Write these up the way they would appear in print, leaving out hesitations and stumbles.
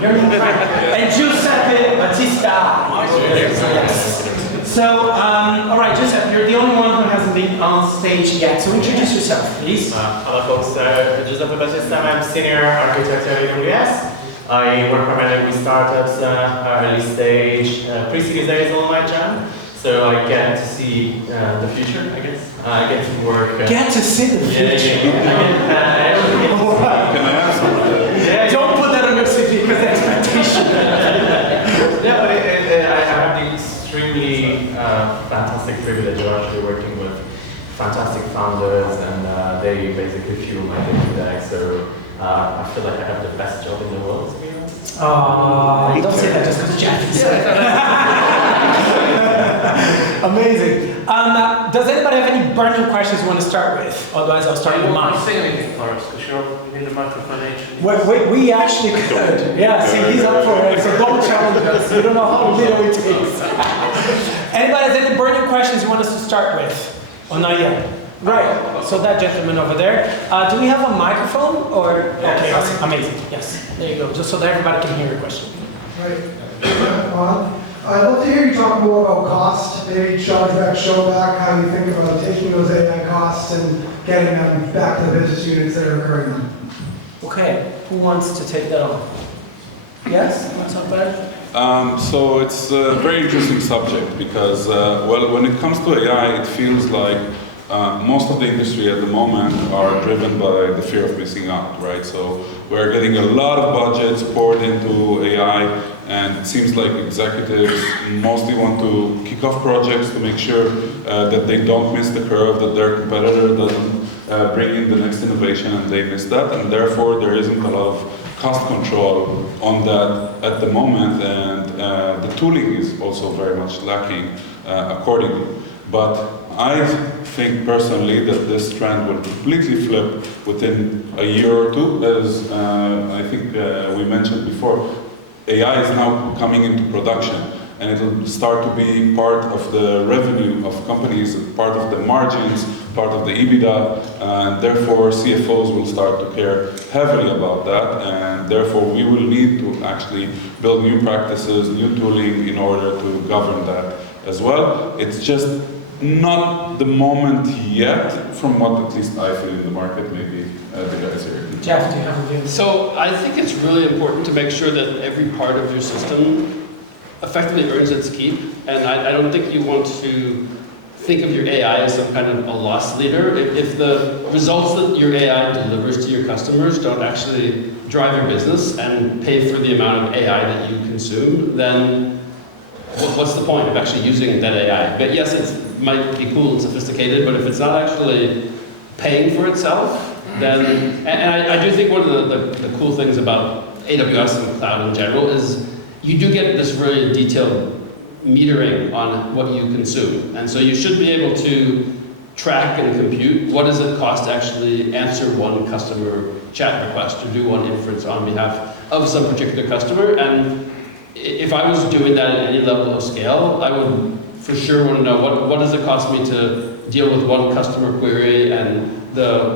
Your new friend. And Giuseppe Battista. Yes. So, all right, Giuseppe, you're the only one who hasn't been on stage yet. So introduce yourself, please. Hello, folks. Giuseppe Battista. I'm senior architect at AWS. I work primarily with startups, early stage, pre-series A is all my jam. So I get to see the future, I guess. I get to work. Get to see the future. Can I ask something? Don't put that on your CV because the expectation. Yeah, but I have the extremely fantastic privilege of actually working with fantastic founders, and they basically fuel my day-to-day. So I feel like I have the best job in the world, to be honest. Oh, don't say that just because Jeff said Amazing. Does anybody have any burning questions you want to start with? Otherwise, I'll start with mine. Don't say anything for us, because you're in the microphone age. We actually could. Yeah, see, he's up for it. So don't challenge us. We don't know how little it takes. Anybody has any burning questions you want us to start with? Or not yet? Right. So that gentleman over there. Do we have a microphone? Or okay, awesome. Amazing. Yes. There you go. Just so that everybody can hear your question. Right. I'd love to hear you talk more about cost, maybe charge back, show back, how you think about taking those AI costs and getting them back to the business units that are occurring them. Okay, who wants to take that on? Yes? Want to talk about it? So it's a very interesting subject because, well, when it comes to AI, it feels like most of the industry at the moment are driven by the fear of missing out, right? So we're getting a lot of budgets poured into AI, and it seems like executives mostly want to kick off projects to make sure that they don't miss the curve, that their competitor doesn't bring in the next innovation and they miss that, and therefore there isn't a lot of cost control on that at the moment, and the tooling is also very much lacking accordingly. But I think personally that this trend will completely flip within a year or two, as I think we mentioned before. AI is now coming into production, and it will start to be part of the revenue of companies, part of the margins, part of the EBITDA, and therefore CFOs will start to care heavily about that, and therefore we will need to actually build new practices, new tooling in order to govern that as well. It's just not the moment yet, from what at least I feel in the market. Maybe the guys here. Jeff, do you have a view? So I think it's really important to make sure that every part of your system effectively earns its keep. And I don't think you want to think of your AI as some kind of a loss leader. If the results that your AI delivers to your customers don't actually drive your business and pay for the amount of AI that you consume, then what's the point of actually using that AI? But yes, it might be cool and sophisticated, but if it's not actually paying for itself, then, and I do think one of the cool things about AWS and cloud in general is you do get this really detailed metering on what you consume. And so you should be able to track and compute what does it cost to actually answer one customer chat request or do one inference on behalf of some particular customer. And if I was doing that at any level of scale, I would for sure want to know what does it cost me to deal with one customer query, and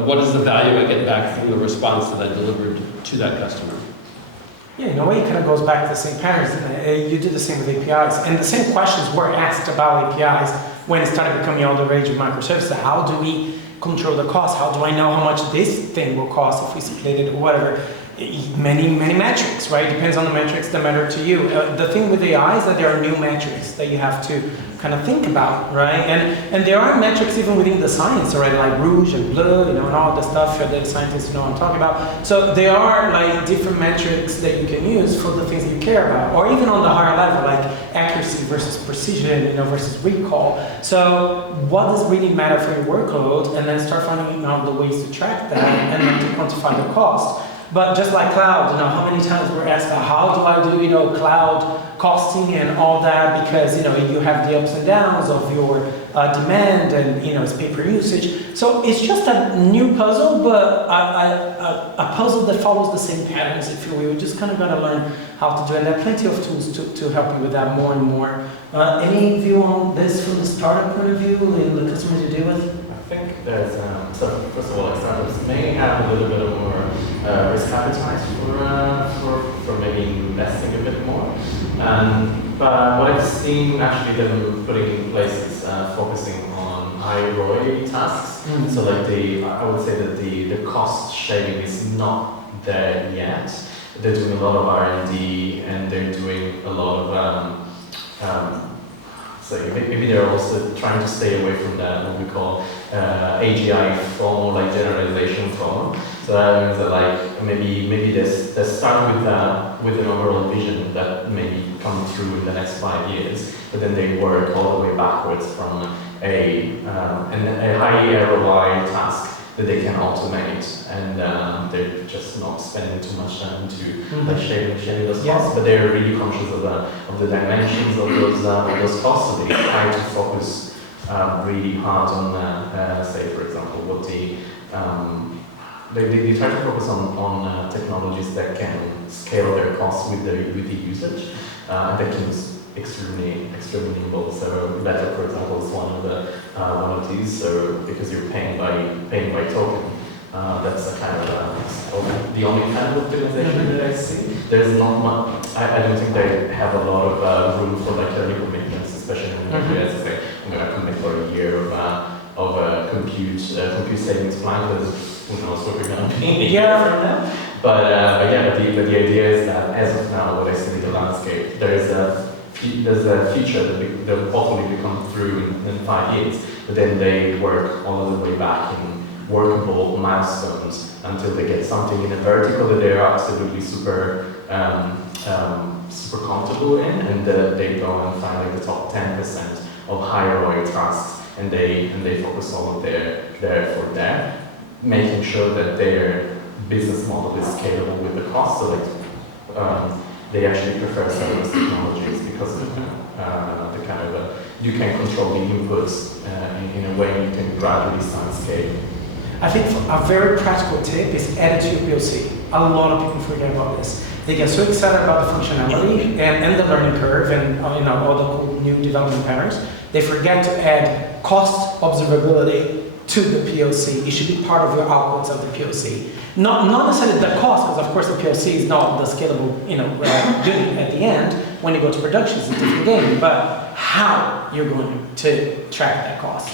what is the value I get back from the response that I delivered to that customer. Yeah, in a way it kind of goes back to the same patterns. You do the same with APIs. And the same questions were asked about APIs when it started becoming all the rage of microservices. How do we control the cost? How do I know how much this thing will cost if we split it or whatever? Many metrics, right? Depends on the metrics that matter to you. The thing with AI is that there are new metrics that you have to kind of think about, right? And there are metrics even within the science already, like rouge and bleu, and all the stuff that data scientists know what I'm talking about. So there are like different metrics that you can use for the things that you care about, or even on the higher level, like accuracy versus precision, versus recall. So what does really matter for your workload, and then start finding out the ways to track that and then to quantify the cost. But just like cloud, how many times we're asked about how do I do, cloud costing and all that, because, you have the ups and downs of your demand and, it's pay per usage. So it's just a new puzzle, but a puzzle that follows the same patterns, if you will. We just kind of got to learn how to do it. And there are plenty of tools to help you with that more and more. Any view on this from the startup point of view and the customers you deal with? I think there's, so first of all, startups may have a little bit of more risk appetite for maybe investing a bit more. But what I've seen actually them putting in place is focusing on high ROI tasks. So like I would say that the cost shaving is not there yet. They're doing a lot of R&D and they're doing a lot of so maybe they're also trying to stay away from that what we call AGI FOMO, like generalization FOMO. So that means that like maybe they're starting with an overall vision that may come through in the next 5 years, but then they work all the way backwards from a high ROI task that they can automate, and they're just not spending too much time to like shaving those costs, but they're really conscious of the dimensions of those costs, so they try to focus really hard on, say for example, what they try to focus on technologies that can scale their costs with the usage, and that can extremely nimble. So Better, for example, is one of these. So because you're paying by token, that's a kind of the only kind of optimization that I see. There's not much. I don't think they have a lot of room for like early commitments, especially in AWS. It's like I'm going to commit for a year of a compute savings plan. Because who knows what we're going to be in a year from now. But the idea is that as of now, what I see in the landscape, there's a feature that will hopefully come through in 5 years, but then they work all the way back in workable milestones until they get something in a vertical that they're absolutely super comfortable in, and they go and find like the top 10% of high ROI tasks, and they focus all of their effort there, making sure that their business model is scalable with the cost. So like they actually prefer serverless technologies because of the kind of you can control the inputs in a way you can gradually start scaling. I think a very practical tip is add it to your POC. A lot of people forget about this. They get so excited about the functionality and the learning curve and all the cool new development patterns. They forget to add cost observability to the POC. It should be part of your outputs of the POC. Not necessarily the cost, because of course the POC is not the scalable, doing at the end. When you go to production, it's a different game. But how you're going to track that cost,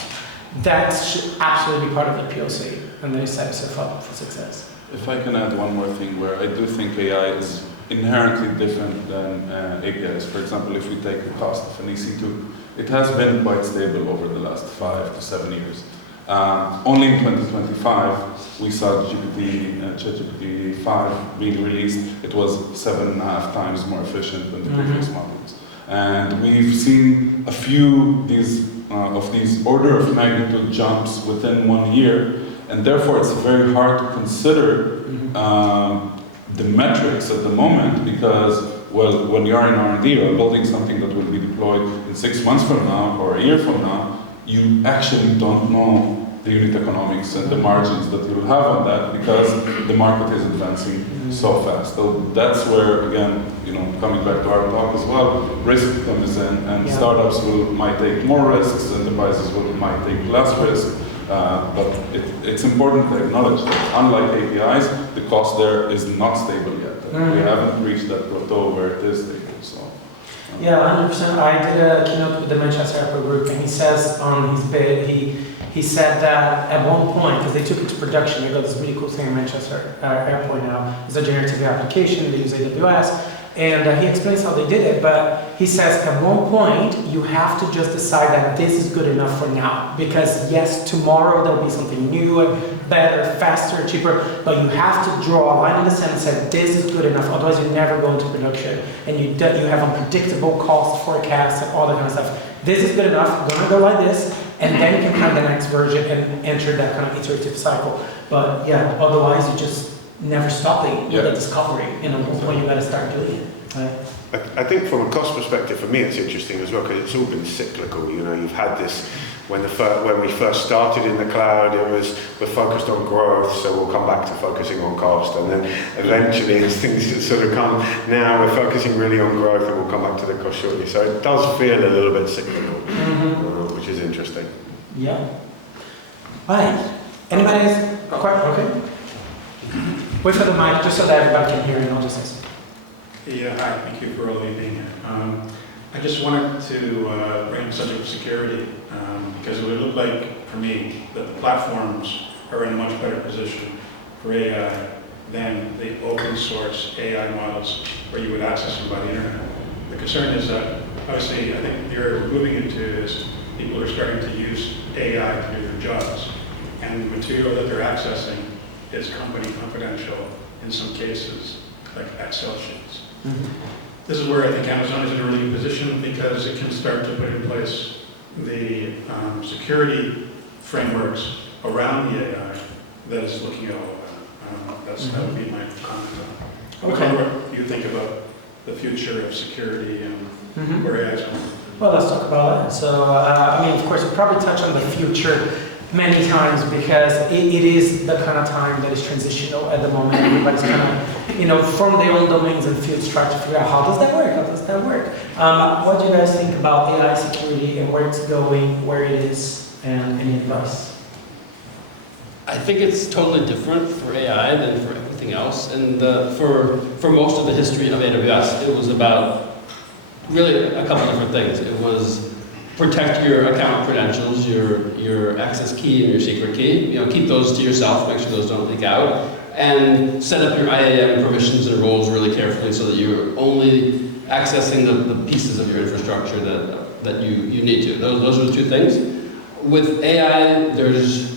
that should absolutely be part of the POC, and then you set yourself up for success. If I can add one more thing, where I do think AI is inherently different than APIs. For example, if we take the cost of an EC2, it has been quite stable over the last 5 to 7 years. Only in 2025, we saw ChatGPT 5 being released. It was 7.5 times more efficient than the previous models. And we've seen a few of these order of magnitude jumps within 1 year, and therefore it's very hard to consider the metrics at the moment, because, well, when you are in R&D or building something that will be deployed in 6 months from now or a year from now, you actually don't know the unit economics and the margins that you'll have on that, because the market is advancing so fast. So that's where, again, coming back to our talk as well, risk comes in, and startups might take more risks, enterprises might take less risk. But it's important to acknowledge that unlike APIs, the cost there is not stable yet. We haven't reached that plateau where it is stable. So. Yeah, 100%. I did a keynote with the Manchester Airport Group, and he says on his bid, he said that at one point, because they took it to production, they got this really cool thing in Manchester Airport now. It's a generative application, they use AWS, and he explains how they did it, but he says at one point, you have to just decide that this is good enough for now. Because yes, tomorrow there'll be something new, and better, faster, cheaper, but you have to draw a line in the sand and say this is good enough, otherwise you never go into production, and you have unpredictable cost forecasts and all that kind of stuff. This is good enough, gonna go like this, and then you can find the next version and enter that kind of iterative cycle. But yeah, otherwise you just never stopping with the discovery. At one point you gotta start doing it. Right? I think from a cost perspective, for me, it's interesting as well, because it's all been cyclical. You've had this when we first started in the cloud. We're focused on growth, so we'll come back to focusing on cost, and then eventually, as things sort of come, now we're focusing really on growth, and we'll come back to the cost shortly. So it does feel a little bit cyclical, which is interesting. Yeah. All right. Anybody else? Okay. Wait for the mic, just so that everybody can hear you, not just us. Yeah, hi, thank you for all you being here. I just wanted to bring up the subject of security because it would look like, for me, that the platforms are in a much better position for AI than the open source AI models where you would access them by the internet. The concern is that, obviously, I think the area we're moving into is people are starting to use AI to do their jobs. And the material that they're accessing is company confidential in some cases, like Excel sheets. This is where I think Amazon is in a really good position because it can start to put in place the security frameworks around the AI that is looking at all of that. That would be my comment on it. Okay. What do you think about the future of security and where AI is going? Well, let's talk about it. So, I mean, of course, we probably touch on the future many times because it is the kind of time that is transitional at the moment. Everybody's kind of, from their own domains and fields trying to figure out how does that work? How does that work? What do you guys think about AI security and where it's going, where it is, and any advice? I think it's totally different for AI than for everything else. And for most of the history of AWS, it was about really a couple different things. It was protect your account credentials, your access key and your secret key. Keep those to yourself, make sure those don't leak out. And set up your IAM permissions and roles really carefully so that you're only accessing the pieces of your infrastructure that you need to. Those are the two things. With AI, there's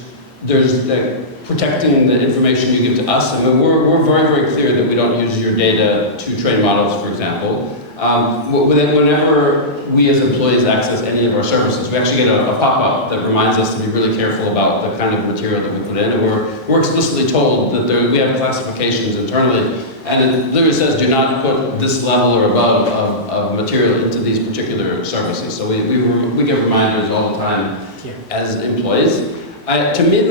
protecting the information you give to us. I mean, we're very, very clear that we don't use your data to train models, for example. Whenever we as employees access any of our services, we actually get a pop-up that reminds us to be really careful about the kind of material that we put in. And we're explicitly told that we have classifications internally, and it literally says, do not put this level or above of material into these particular services. So we get reminders all the time as employees. To me,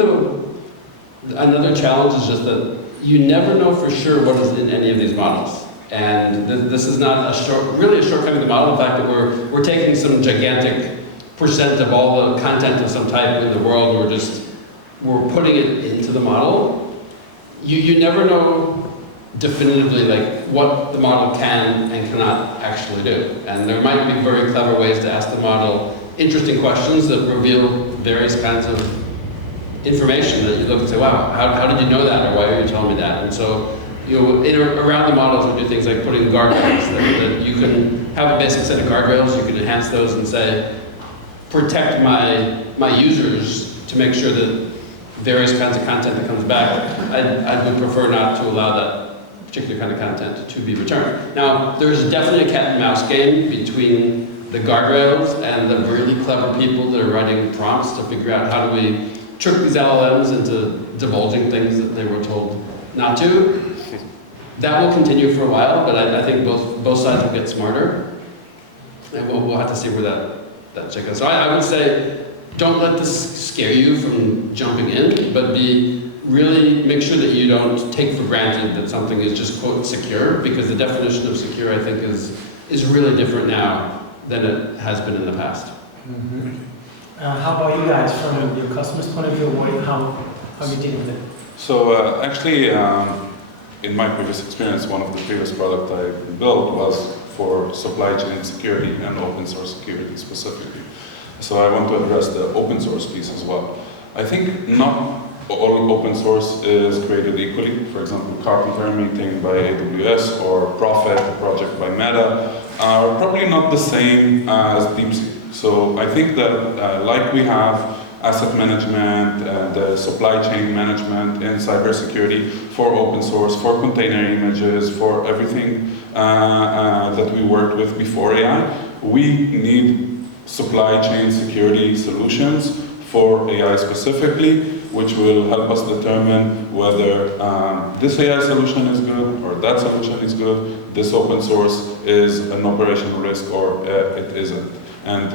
another challenge is just that you never know for sure what is in any of these models. And this is not really a shortcoming of the model. In fact, that we're taking some gigantic percent of all the content of some type in the world, and we're putting it into the model. You never know definitively what the model can and cannot actually do. And there might be very clever ways to ask the model interesting questions that reveal various kinds of information that you look and say, wow, how did you know that, or why are you telling me that? And so, around the models, we do things like putting guardrails that you can have a basic set of guardrails, you can enhance those and say, protect my users to make sure that various kinds of content that comes back, I would prefer not to allow that particular kind of content to be returned. Now, there's definitely a cat and mouse game between the guardrails and the really clever people that are writing prompts to figure out how do we trick these LLMs into divulging things that they were told not to. That will continue for a while, but I think both sides will get smarter, and we'll have to see where that check goes. So I would say, don't let this scare you from jumping in, but really make sure that you don't take for granted that something is just, quote, secure, because the definition of secure, I think, is really different now than it has been in the past. How about you guys, from your customer's point of view, how you deal with it? So actually, in my previous experience, one of the previous products I built was for supply chain security and open source security specifically. So I want to address the open source piece as well. I think not all open source is created equally. For example, Carpenter maintained by AWS or Prophet, a project by Meta, are probably not the same as DeepSeek. So I think that like we have asset management and supply chain management and cybersecurity for open source, for container images, for everything that we worked with before AI, we need supply chain security solutions for AI specifically, which will help us determine whether this AI solution is good or that solution is good, this open source is an operational risk or it isn't. And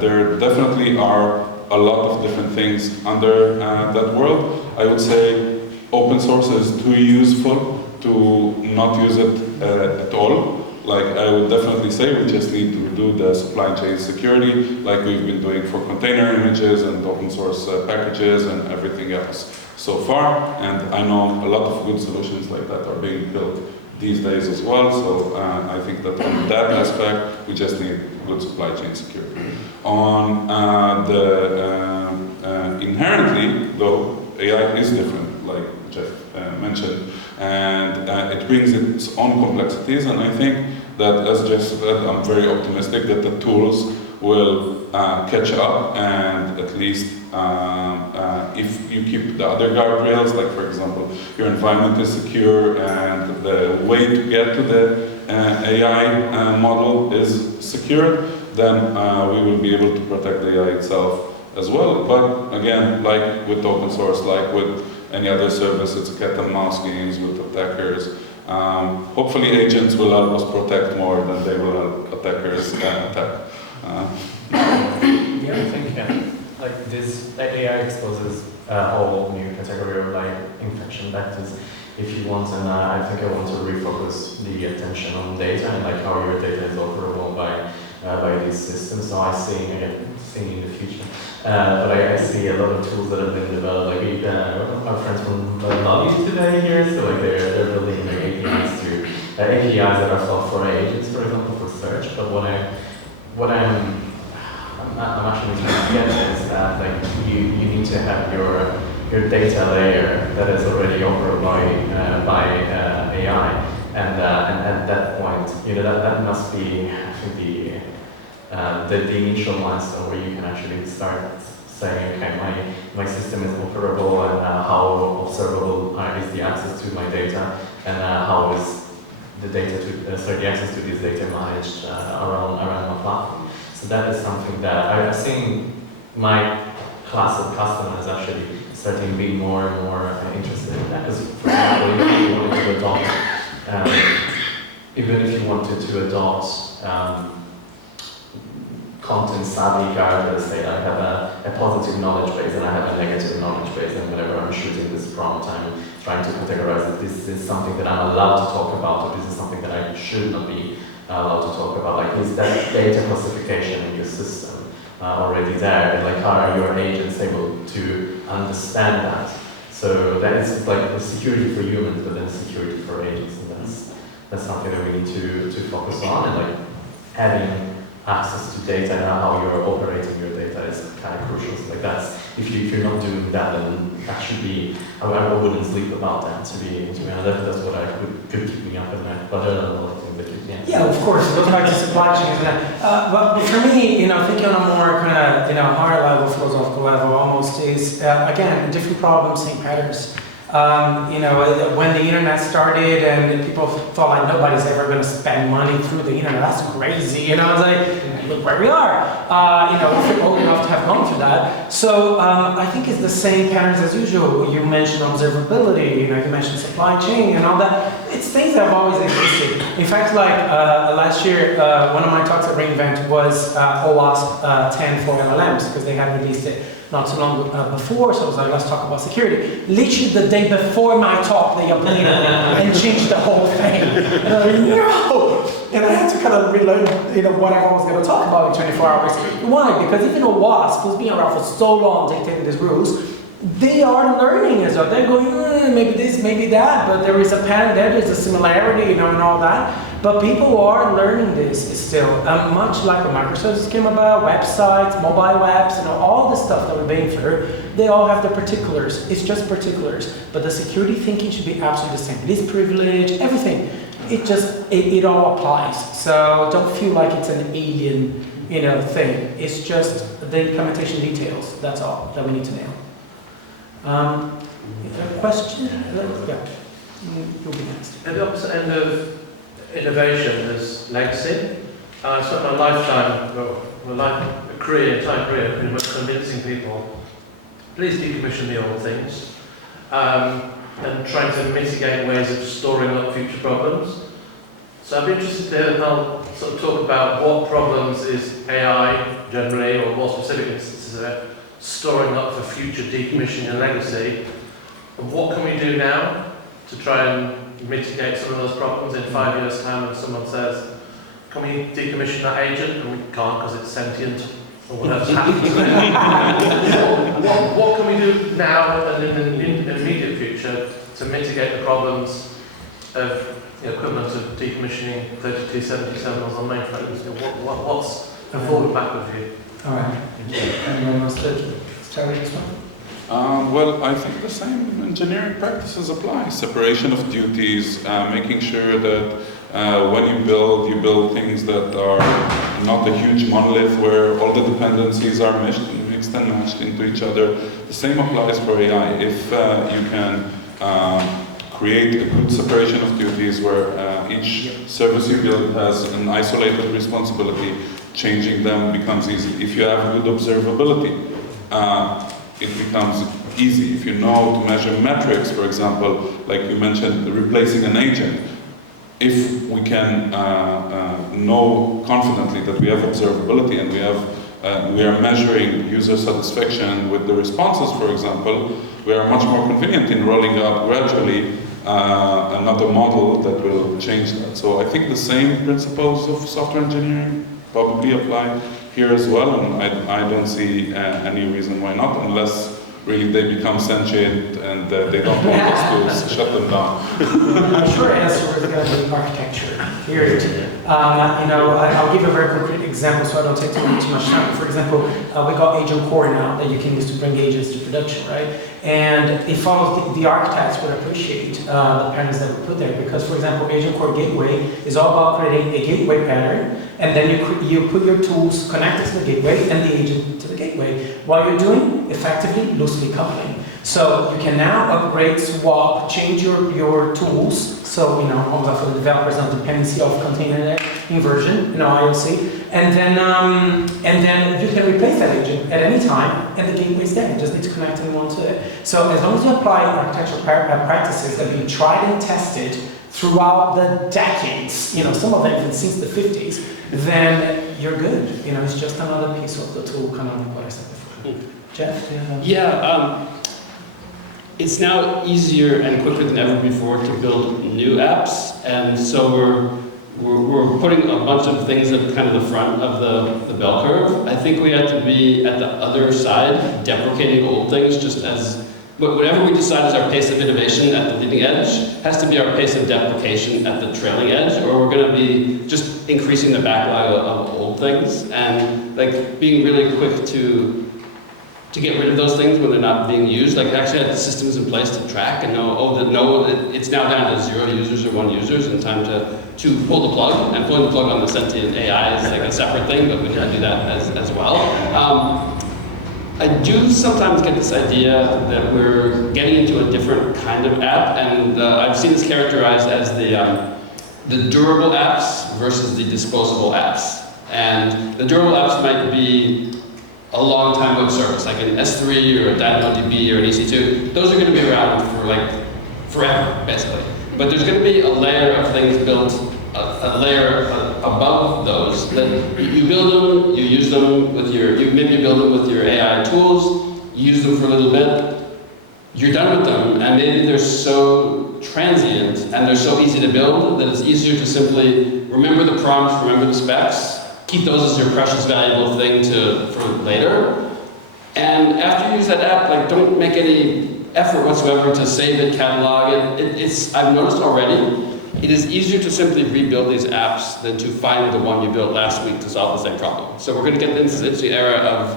there definitely are a lot of different things under that world. I would say open source is too useful to not use it at all. Like I would definitely say we just need to do the supply chain security like we've been doing for container images and open source packages and everything else so far. And I know a lot of good solutions like that are being built these days as well. So I think that on that aspect, we just need good supply chain security. On inherently, though, AI is different, like Jeff mentioned, and it brings its own complexities. And I think that, as Jeff said, I'm very optimistic that the tools will catch up, and at least if you keep the other guardrails, like for example, your environment is secure and the way to get to the AI model is secure, then we will be able to protect the AI itself as well. But again, like with open source, like with any other service, it's cat and mouse games with attackers. Hopefully agents will help us protect more than they will help attackers attack. Yeah, I think like this, like AI exposes a whole new category of like infection vectors, if you want, and I think I want to refocus the attention on data and like how your data is operable by these systems. So I see, again, seeing in the future, but I see a lot of tools that have been developed. Like our friends from Lobby today here, so like they're building like APIs to APIs that are thought for agents, for example, for search. But what I'm actually trying to get is that like you need to have your data layer that is already operable by AI, and at that point, that must be, I think, the initial milestone where you can actually start saying, okay, my system is operable, and how observable is the access to my data, and how is the data the access to this data managed around my platform. So that is something that I've seen my class of customers actually starting being more and more interested in that. Because, for example, even if you wanted to adopt content savvy guardrails, say I have a positive knowledge base and I have a negative knowledge base, and whenever I'm shooting this prompt, I'm trying to categorize that this is something that I'm allowed to talk about, or this is something that I should not be allowed to talk about. Like, is that data classification in your system already there? And like, how are your agents able to understand that? So that is like the security for humans, but then security for agents, and that's something that we need to focus on. And like having access to data and how you're operating your data is kind of crucial. So like that's, if you're not doing that, then that should be, I wouldn't sleep about that, to be honest. That's what could keep me up at night. But I don't know what that keeps me up. Yeah, of course, it goes back to supply chains and that. But for me, thinking on a more kind of, higher level, philosophical level almost is, again, different problems, same patterns. When the internet started and people thought like nobody's ever going to spend money through the internet, that's crazy. It's like, look where we are. We're old enough to have gone through that. So I think it's the same patterns as usual. You mentioned observability, you mentioned supply chain and all that. It's things that have always existed. In fact, like last year, one of my talks at reInvent was OWASP 10 for LLMs, because they had released it not so long before, so I was like, let's talk about security. Literally the day before my talk, they updated and changed the whole thing. And I was like, no! And I had to kind of relearn, whatever I was going to talk about in 24 hours. Why? Because even OWASP, who's been around for so long dictating these rules, they are learning as well. They're going, maybe this, maybe that, but there is a pattern there, there's a similarity, and all that. But people are learning this still, much like when microservices came about, websites, mobile apps, all the stuff that we're being through, they all have the particulars. It's just particulars. But the security thinking should be absolutely the same. This privilege, everything, it all applies. So don't feel like it's an alien, thing. It's just the implementation details. That's all that we need to nail. Question? Yeah. You'll be next. At the opposite end of innovation is legacy. I spent my entire career, pretty much convincing people, please decommission the old things, and trying to mitigate ways of storing up future problems. So I'd be interested to now sort of talk about what problems is AI generally, or more specific instances of it, storing up for future decommissioning and legacy, and what can we do now to try and mitigate some of those problems in 5 years' time when someone says, can we decommission that agent? And we can't because it's sentient, or whatever's happening. What can we do now and in the immediate future to mitigate the problems of equivalent of decommissioning 3270 terminals on mainframes? What's a forward backward view? All right. Anyone wants to start with this one? Well, I think the same engineering practices apply. Separation of duties, making sure that when you build things that are not a huge monolith where all the dependencies are mixed and matched into each other. The same applies for AI. If you can create a good separation of duties where each service you build has an isolated responsibility, changing them becomes easy. If you have good observability, it becomes easy. If you know to measure metrics, for example, like you mentioned, replacing an agent, if we can know confidently that we have observability and we are measuring user satisfaction with the responses, for example, we are much more convenient in rolling out gradually another model that will change that. So I think the same principles of software engineering probably apply here as well, and I don't see any reason why not, unless really they become sentient and they don't want us to shut them down. The short answer is going to be architecture, period. I'll give a very concrete example so I don't take too much time. For example, we got Agent Core now that you can use to bring agents to production, right? And it follows the architects would appreciate the patterns that we put there because, for example, Agent Core Gateway is all about creating a gateway pattern, and then you put your tools connected to the gateway and the agent to the gateway. While you're doing, effectively, loosely coupling. So you can now upgrade, swap, change your tools. So, almost for the developers, not dependency of container inversion, IOC. And then you can replace that agent at any time, and the gateway is there. You just need to connect anyone to it. So as long as you apply architectural practices that have been tried and tested throughout the decades, some of them even since the 50s, then you're good. It's just another piece of the tool, kind of like what I said before. Jeff? It's now easier and quicker than ever before to build new apps, and so we're putting a bunch of things at kind of the front of the bell curve. I think we have to be at the other side, deprecating old things, just as whatever we decide is our pace of innovation at the leading edge has to be our pace of deprecation at the trailing edge, or we're going to be just increasing the backlog of old things and being really quick to get rid of those things when they're not being used. Actually have systems in place to track and know, it's now down to 0 users or 1 users and time to pull the plug. And pulling the plug on the sentient AI is a separate thing, but we need to do that as well. I do sometimes get this idea that we're getting into a different kind of app, and I've seen this characterized as the durable apps versus the disposable apps. And the durable apps might be a long time web service, like an S3 or a DynamoDB or an EC2. Those are going to be around for forever, basically. But there's going to be a layer of things built, a layer above those that you build them, you use them with maybe you build them with your AI tools, you use them for a little bit, you're done with them, and maybe they're so transient and they're so easy to build that it's easier to simply remember the prompts, remember the specs, keep those as your precious valuable thing for later. And after you use that app, don't make any effort whatsoever to save it, catalog it. I've noticed already, it is easier to simply rebuild these apps than to find the one you built last week to solve the same problem. So we're going to get into the era of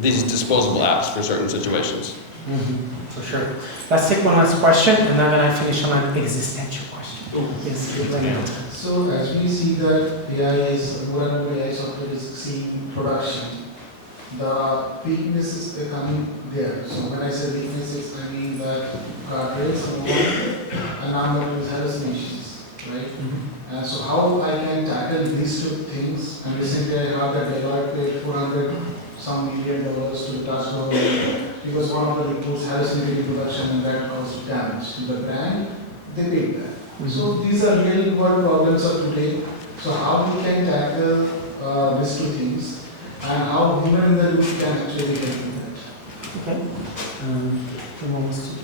these disposable apps for certain situations. Mm-hmm. For sure. Let's take one last question, and then I finish on an existential question. Yes, so as we see that AI is, more and more AI software is seeing production, the weaknesses are coming there. So when I say weaknesses, I mean that guardrails are more, and I'm going to use hallucinations, right? Mm-hmm. And so how I can tackle these two things, and recently I heard that Deloitte paid $400 some million to touch over, because one of the reports hallucinated production and that caused damage to the brand, they paid that. Mm-hmm. So these are real world problems of today. So how we can tackle these two things, and how human in the loop can actually help in that. Okay. Who wants to?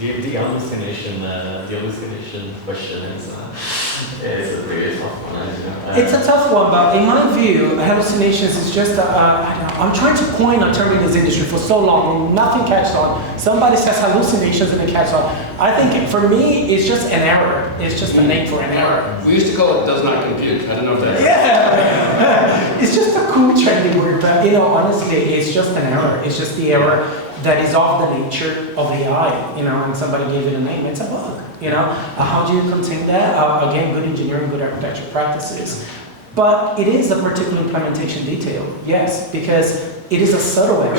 the hallucination question is a really tough one. It's a tough one, but in my view, hallucinations is just, I don't know, I'm trying to coin a term in this industry for so long, and nothing catches on. Somebody says hallucinations and it catches on. I think for me, it's just an error. It's just a name for an error. We used to call it does not compute. I don't know if that's... Yeah! It's just a cool trendy word, but honestly, it's just an error. It's just the error that is of the nature of AI, and somebody gave it a name. It's a bug, How do you contain that? Again, good engineering, good architecture practices. But it is a particular implementation detail, yes, because it is a subtle error.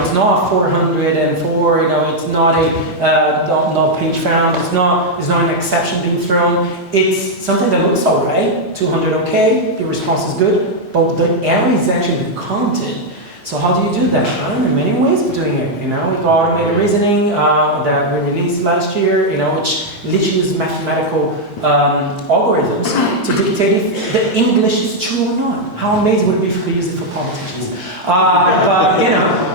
It's not 404, it's not a no page found, it's not an exception being thrown. It's something that looks all right, 200 okay, the response is good, but the error is actually the content. So how do you do that? There are many ways of doing it. We've got automated reasoning that we released last year, which literally uses mathematical algorithms to dictate if the English is true or not. How amazing would it be if we use it for politicians?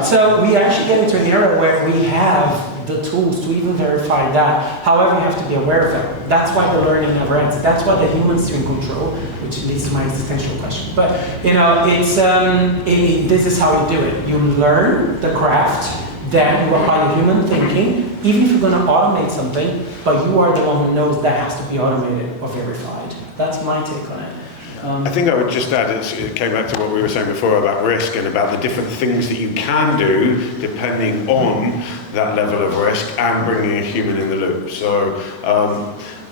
So we actually get into an era where we have the tools to even verify that. However, you have to be aware of it. That's why the learning never ends. That's why the humans are in control, which leads to my existential question. But it's this is how you do it. You learn the craft, then you apply human thinking. Even if you're going to automate something, but you are the one who knows that has to be automated or verified. That's my take on it. I think I would just add, it came back to what we were saying before about risk and about the different things that you can do depending on that level of risk and bringing a human in the loop. So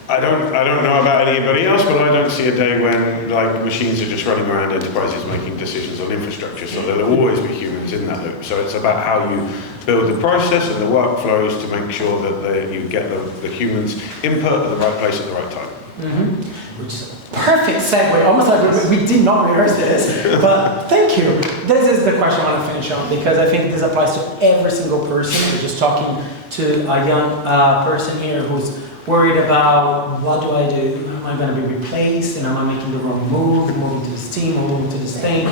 I don't know about anybody else, but I don't see a day when machines are just running around enterprises making decisions on infrastructure. So there'll always be humans in that loop. So it's about how you build the process and the workflows to make sure that you get the humans' input at the right place at the right time. Mm-hmm. Which is a perfect segue, almost like we did not rehearse this, but thank you. This is the question I want to finish on, because I think this applies to every single person. We're just talking to a young person here who's worried about, what do I do? Am I going to be replaced? And am I making the wrong move, moving to this team, or moving to this thing?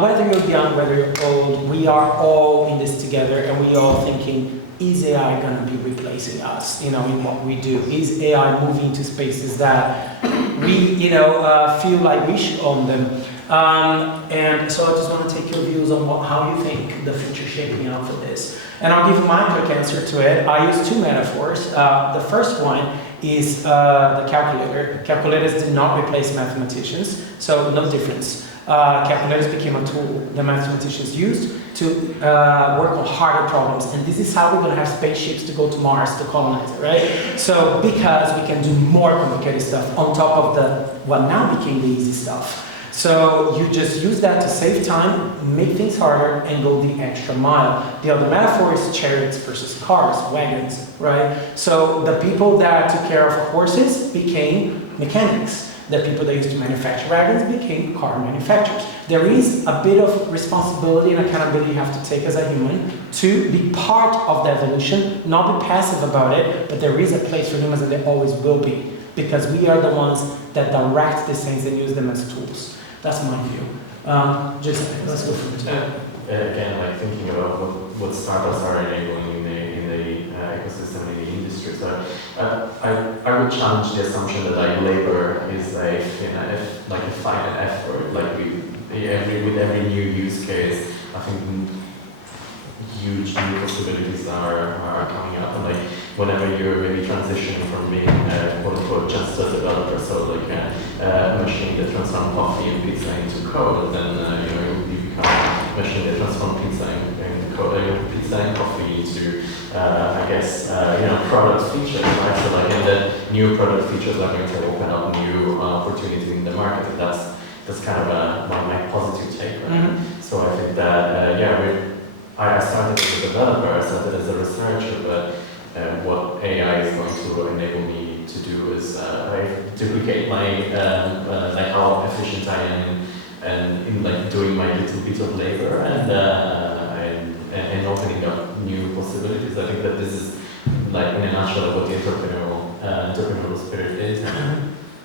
Whether you're young, whether you're old, we are all in this together, and we all thinking, is AI going to be replacing us, in what we do? Is AI moving to spaces that we, feel like we should own them? And so I just want to take your views on how you think the future is shaping out for this. And I'll give you my quick answer to it. I use two metaphors. The first one is the calculator. Calculators did not replace mathematicians, so no difference. Calculators became a tool that mathematicians used to work on harder problems. And this is how we're going to have spaceships to go to Mars to colonize it, right? So because we can do more complicated stuff on top of what now became the easy stuff. So you just use that to save time, make things harder, and go the extra mile. The other metaphor is chariots versus cars, wagons, right? So the people that took care of horses became mechanics. The people that used to manufacture wagons became car manufacturers. There is a bit of responsibility and accountability you have to take as a human to be part of the evolution, not be passive about it, but there is a place for humans and there always will be, because we are the ones that direct these things and use them as tools. That's my view. Giuseppe, let's go for it. Again, thinking about what startups are enabling in the ecosystem, in the industry. So I would challenge the assumption that labor is a finite effort. With every new use case, I think huge new possibilities are coming up, and whenever you're maybe transitioning from being quote unquote just a developer, so a machine that transforms coffee and pizza into code, then you become a machine that transforms pizza and coffee into product features, right? So and the new product features are going to open up new opportunities in the market, and that's kind of my positive take, right? Mm-hmm. So I think that I started as a developer, I started as a researcher, but what AI is going to enable me to do is duplicate my how efficient I am and in doing my little bit of labor and opening up new possibilities. I think that this is in a nutshell what the entrepreneurial spirit is,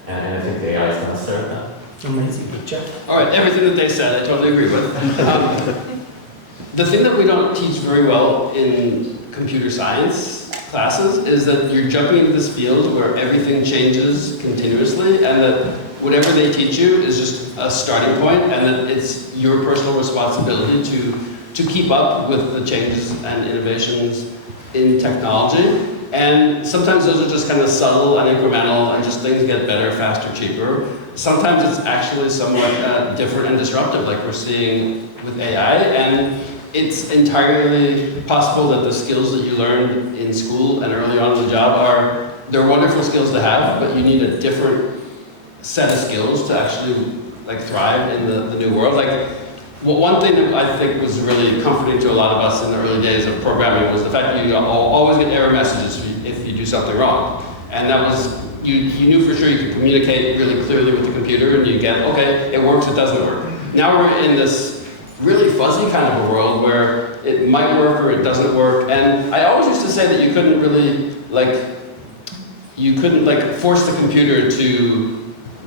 and I think the AI is going to serve that. Amazing, Jeff. All right, everything that they said, I totally agree with. The thing that we don't teach very well in computer science classes is that you're jumping into this field where everything changes continuously, and that whatever they teach you is just a starting point, and that it's your personal responsibility to keep up with the changes and innovations in technology. And sometimes those are just kind of subtle and incremental, and just things get better, faster, cheaper. Sometimes it's actually somewhat different and disruptive, like we're seeing with AI, and it's entirely possible that the skills that you learned in school and early on in the job they're wonderful skills to have, but you need a different set of skills to actually like thrive in the new world. Like, well, one thing that I think was really comforting to a lot of us in the early days of programming was the fact that you always get error messages if you do something wrong. And that was, you knew for sure you could communicate really clearly with the computer, and you get, okay, it works, it doesn't work. Now we're in this really fuzzy kind of a world where it might work or it doesn't work. And I always used to say that you couldn't really, force the computer to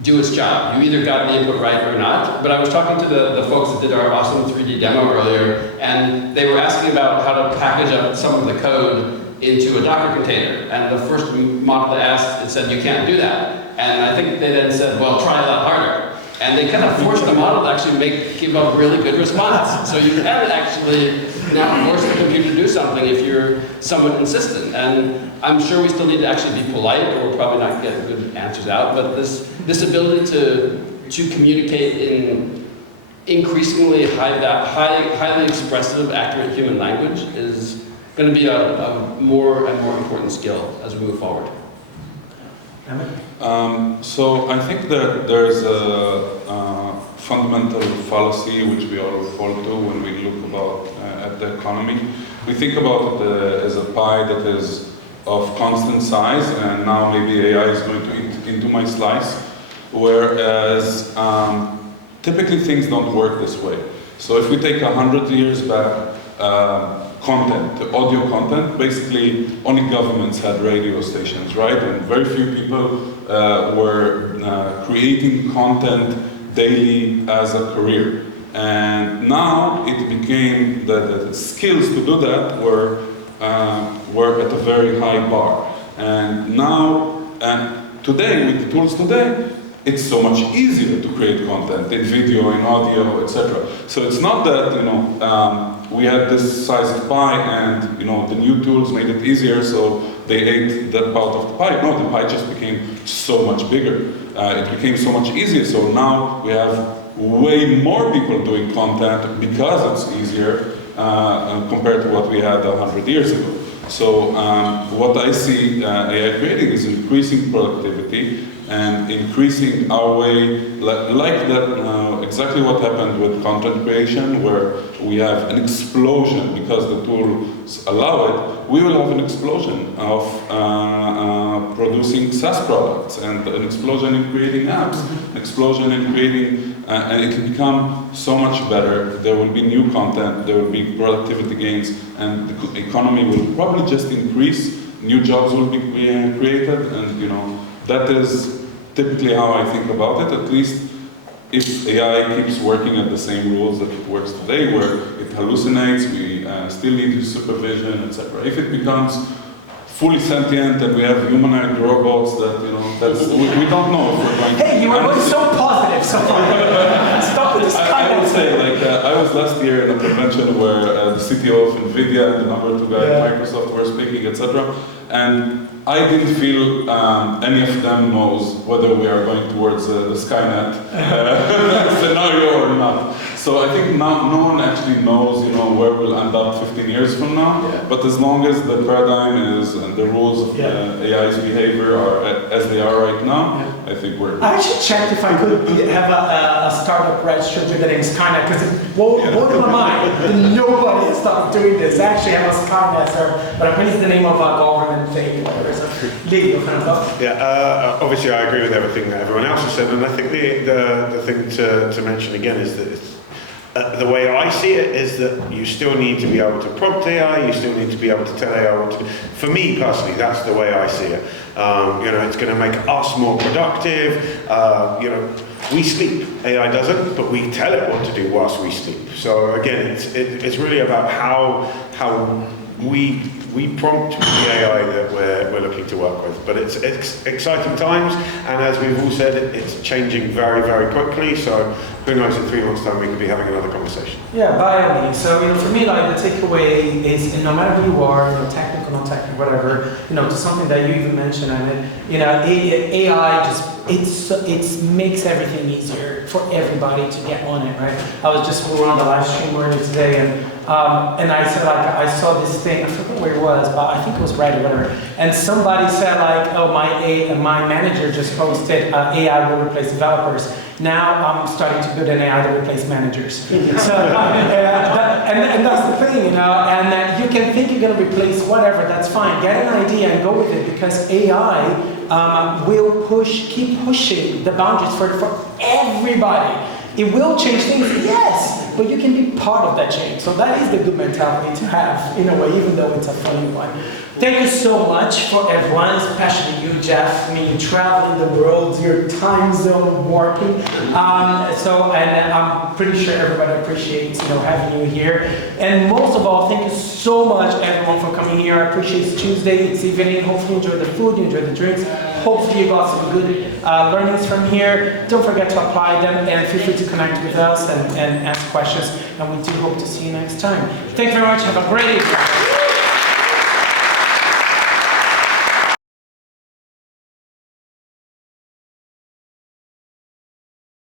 do its job. You either got the input right or not. But I was talking to the folks that did our awesome 3D demo earlier, and they were asking about how to package up some of the code into a Docker container. And the first model they asked, it said, you can't do that. And I think they then said, well, try a lot harder. And they kind of forced the model to actually give a really good response. So you can actually now force the computer to do something if you're somewhat insistent. And I'm sure we still need to actually be polite, or we'll probably not get good answers out. But this ability to communicate in increasingly highly expressive, accurate human language is going to be a more and more important skill as we move forward. So I think that there's a fundamental fallacy which we all fall to when we look at the economy. We think about it as a pie that is of constant size, and now maybe AI is going to eat into my slice, whereas typically things don't work this way. So if we take 100 years back, content, audio content, basically only governments had radio stations, right? And very few people were creating content daily as a career. And now it became the skills to do that were at a very high bar. And now, and today, with the tools today, it's so much easier to create content in video, in audio, etc. So it's not that, we had this size of pie and, the new tools made it easier, so they ate that part of the pie. No, the pie just became so much bigger. It became so much easier, so now we have way more people doing content because it's easier compared to what we had 100 years ago. So what I see AI creating is increasing productivity and increasing our way, like that, exactly what happened with content creation, where we have an explosion because the tools allow it. We will have an explosion of producing SaaS products, and an explosion in creating apps, an explosion in creating, and it can become so much better. There will be new content, there will be productivity gains, and the economy will probably just increase. New jobs will be created, and that is typically how I think about it, at least if AI keeps working at the same rules that it works today, where it hallucinates, we still need supervision, etc. If it becomes fully sentient and we have humanoid robots that, we don't know if we're going to... Hey, you were going so positive so far. Stop with this kind I would say, I was last year in a convention where the CTO of NVIDIA and the number 2 guy at Microsoft were speaking, etc. And I didn't feel any of them knows whether we are going towards the Skynet scenario or not. So I think no one actually knows, where we'll end up 15 years from now. Yeah. But as long as the paradigm is and the rules of AI's behavior are as they are right now, I think we're... I actually checked if I could have a startup registered with the name Skynet, because it blew my mind that nobody has started doing this. I actually have a Skynet server, but I think it's the name of a government thing. Legal kind of stuff. Yeah, obviously I agree with everything that everyone else has said, and I think the thing to mention again is that the way I see it is that you still need to be able to prompt AI, you still need to be able to tell AI what to do. For me personally, that's the way I see it. It's going to make us more productive. We sleep, AI doesn't, but we tell it what to do whilst we sleep. So again, it's really about how we prompt the AI that we're looking to work with. But it's exciting times, and as we've all said, it's changing very, very quickly. So who knows, in 3 months' time we could be having another conversation. Yeah, by all means. So for me, like the takeaway is, no matter who you are, technical, not technical, whatever, to something that you even mentioned, and AI just it makes everything easier for everybody to get on it, right? I was just on the live stream earlier today, and I said, like, I saw this thing, I forget where it was, but I think it was Reddit, whatever. And somebody said, like, oh, my manager just posted AI will replace developers. Now I'm starting to build an AI that replaces managers. So, and that's the thing, and you can think you're going to replace whatever, that's fine. Get an idea and go with it, because AI will keep pushing the boundaries for everybody. It will change things, yes, but you can be part of that change. So that is the good mentality to have, in a way, even though it's a funny one. Thank you so much for everyone, especially you, Jeff. I mean, you travel in the world, your time zone warping. And I'm pretty sure everybody appreciates, having you here. And most of all, thank you so much, everyone, for coming here. I appreciate it's Tuesday, it's evening. Hopefully you enjoy the food, you enjoy the drinks. Hopefully you got some good learnings from here. Don't forget to apply them, and feel free to connect with us and ask questions. And we do hope to see you next time. Thank you very much. Have a great evening.